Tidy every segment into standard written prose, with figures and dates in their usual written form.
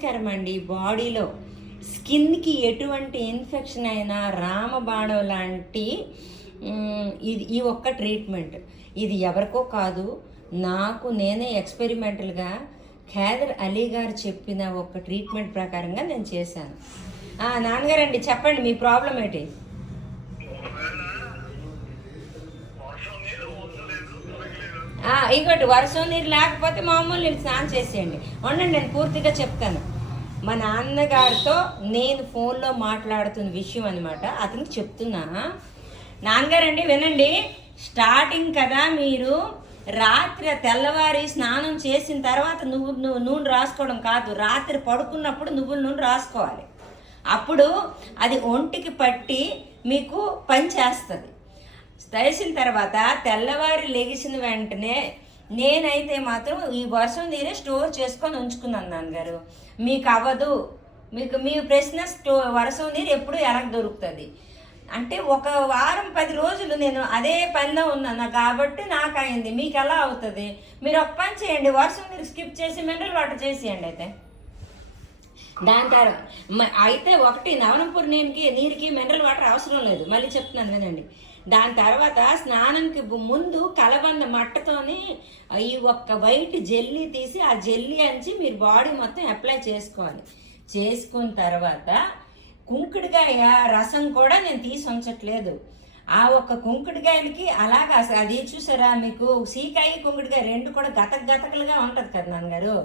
నమస్కారం అండి. బాడీలో స్కిన్కి ఎటువంటి ఇన్ఫెక్షన్ అయినా రామబాణం లాంటి ఇది ఈ ఒక్క ట్రీట్మెంట్. ఇది ఎవరికో కాదు, నాకు నేనే ఎక్స్పెరిమెంటల్గా ఖైదర్ అలీ గారు చెప్పిన ఒక ట్రీట్మెంట్ ప్రకారంగా నేను చేశాను. నాన్నగారండి, చెప్పండి మీ ప్రాబ్లం ఏంటి? ఇంకోటి, వర్షం నీరు లేకపోతే మామూలు నీళ్ళు స్నానం చేసేయండి. ఉండండి, నేను పూర్తిగా చెప్తాను. మా నాన్నగారితో నేను ఫోన్లో మాట్లాడుతున్న విషయం అనమాట, అతనికి చెప్తున్నా. నాన్నగారండి వినండి, స్టార్టింగ్ కదా, మీరు రాత్రి తెల్లవారి స్నానం చేసిన తర్వాత నువ్వు నూనె రాసుకోవడం కాదు, రాత్రి పడుకున్నప్పుడు నువ్వుల నూనె రాసుకోవాలి. అప్పుడు అది ఒంటికి పట్టి మీకు పని చేస్తుంది. తెలిసిన తర్వాత తెల్లవారి లెగిసిన వెంటనే నేనైతే మాత్రం ఈ వర్షం నీరే స్టోర్ చేసుకొని ఉంచుకున్నాను. నాన్నగారు, మీకు అవ్వదు, మీ ప్రశ్న వర్షం నీరు ఎప్పుడు ఎలా దొరుకుతుంది అంటే, ఒక వారం 10 రోజులు నేను అదే పనిలో ఉన్నాను కాబట్టి నాకు అయింది. మీకు ఎలా అవుతుంది? మీరు ఒక పని చేయండి, వర్షం నీరు స్కిప్ చేసి మినరల్ వాటర్ చేసేయండి. అయితే దాని తర్వాత అయితే ఒకటి, నవరంపూర్ నీరుకి మినరల్ వాటర్ అవసరం లేదు, మళ్ళీ చెప్తున్నాను వినండి. దాని తర్వాత స్నానంకి ముందు కలబంద మట్టతోని ఈ ఒక్క వైట్ జెల్లీ తీసి ఆ జెల్లీ అంచి మీరు బాడీ మొత్తం అప్లై చేసుకోవాలి. చేసుకున్న తర్వాత కుంకుడుకాయ రసం కూడా నేను తీసి ఉంచట్లేదు. ఆ ఒక్క కుంకుడుకాయలకి అలాగా అది చూసారా, మీకు సీకాయ కుంకుడుకాయ రెండు కూడా గతకలుగా ఉంటుంది కదా నాన్నగారు,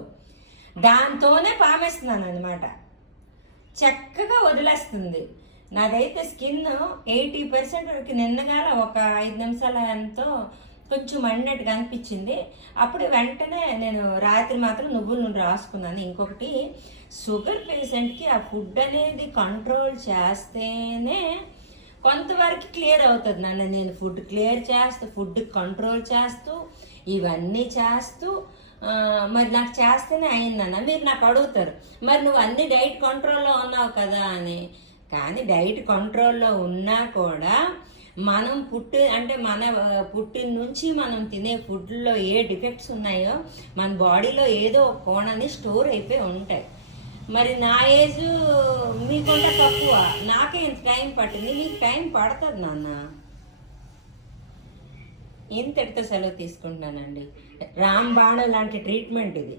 దాంతోనే పామేస్తున్నాను అనమాట. చక్కగా వదిలేస్తుంది. నాదైతే స్కిన్ 80% వరకు నిన్నగాల ఒక 5 నిమిషాల ఎంతో కొంచెం మండినట్టుగా అనిపించింది. అప్పుడు వెంటనే నేను రాత్రి మాత్రం నువ్వుల నూనె రాసుకున్నాను. ఇంకొకటి, షుగర్ పేషెంట్కి ఆ ఫుడ్ అనేది కంట్రోల్ చేస్తేనే కొంతవరకు క్లియర్ అవుతుంది నాన్న. నేను ఫుడ్ క్లియర్ చేస్తూ, ఫుడ్ కంట్రోల్ చేస్తూ, ఇవన్నీ చేస్తూ మరి నాకు చేస్తేనే అయిందన్న. మీరు నాకు అడుగుతారు, మరి నువ్వు అన్ని డైట్ కంట్రోల్లో ఉన్నావు కదా అని. కానీ డైట్ కంట్రోల్లో ఉన్నా కూడా మనం మన పుట్టిన నుంచి మనం తినే ఫుడ్లో ఏ డిఫెక్ట్స్ ఉన్నాయో మన బాడీలో ఏదో ఒక కోణాన్ని స్టోర్ అయిపోయి ఉంటాయి. మరి నా ఏజ్ మీకుంటే తక్కువ, నాకే ఇంత టైం పట్టింది, మీకు టైం పడుతుంది నాన్న. ఇంతటితో సెలవు తీసుకుంటున్నానండి. రాంబాణ లాంటి ట్రీట్మెంట్ ఇది.